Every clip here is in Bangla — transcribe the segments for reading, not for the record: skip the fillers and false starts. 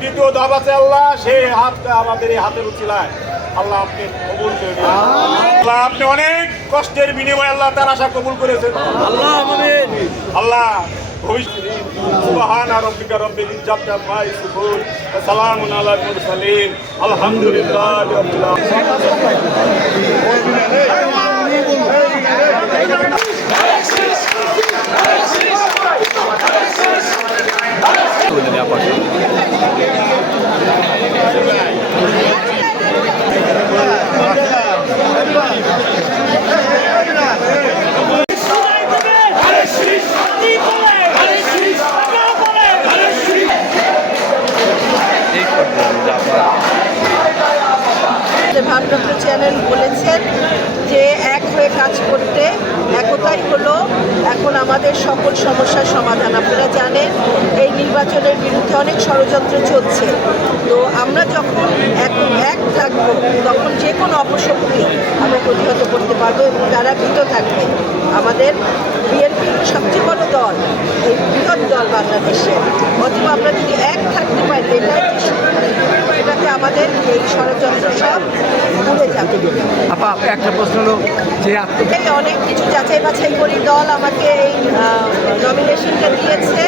দ্বিতীয় ধাপ আছে আল্লাহ, সেই হাতটা আমাদের এই হাতের উচিলায় আল্লাহ আপনি কবুল করে নিন। আল্লাহ আপনি অনেক কষ্টের বিনিময়ে আল্লাহ তার আশা কবুল করেছেন। আল্লাহ আমিন। আল্লাহ সুবহান রাব্বিকা রাব্বিল ইজ্জাতি আম্মা ইয়াসিফুন ওয়া সালামুন আলাল মুরসালিন আলহামদুলিল্লাহি রাব্বিল ভারপ্রাপ্ত চেয়ারম্যান বলেছেন যে এক হয়ে কাজ করতে, একতাই হলো এখন আমাদের সকল সমস্যার সমাধান। আপনারা জানেন এই নির্বাচনের বিরুদ্ধে অনেক ষড়যন্ত্র চলছে, তো আমরা যখন এক থাকবো তখন যে কোনো অপশক্তি আমরা প্রতিহত করতে পারবো এবং তারা ভীত থাকবে। আমাদের বিএনপি সবচেয়ে বড় দল, এই বৃহৎ দল বাংলাদেশে, অথবা আমরা যদি এক থাকতে পারি এটাতে আমাদের এই ষড়যন্ত্র সব ভুলে যাবে। একটা প্রশ্ন হলো যে অনেক কিছু যাচাই বাছাই করি দল আমাকে এই নমিনেশনটা দিয়েছে,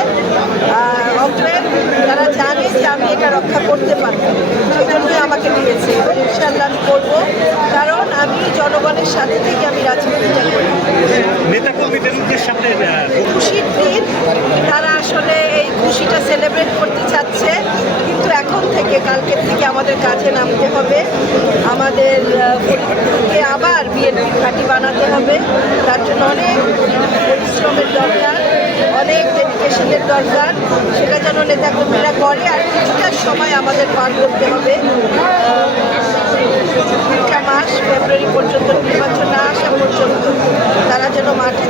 অতএব তারা জানে যে আমি এটা রক্ষা করতে পারবো, সেই জন্যই আমাকে দিয়েছে এবং ইনশাআল্লাহ আমি করবো, কারণ আমি জনগণের সাথে থেকে আমি রাজনীতিটা করি। নেতাকর্মীদের সাথে খুশির দিন, তারা আসলে এই খুশিটা সেলিব্রেট করতে চাচ্ছে, কিন্তু এখন থেকে কালকের থেকে আমাদের কাজে নামতে হবে, আমাদের ফরিদপুরকে আবার বিএনপি ঘাঁটি বানাতে হবে। তার জন্য অনেক পরিশ্রমের দরকার, অনেক ডেডিকেশনের দরকার, সেটা যেন নেতাকর্মীরা করে। আর কিছুটা সময় আমাদের পার করতে হবে, 2টা মাস, ফেব্রুয়ারি পর্যন্ত নির্বাচন না আসা পর্যন্ত তারা যেন মাঠে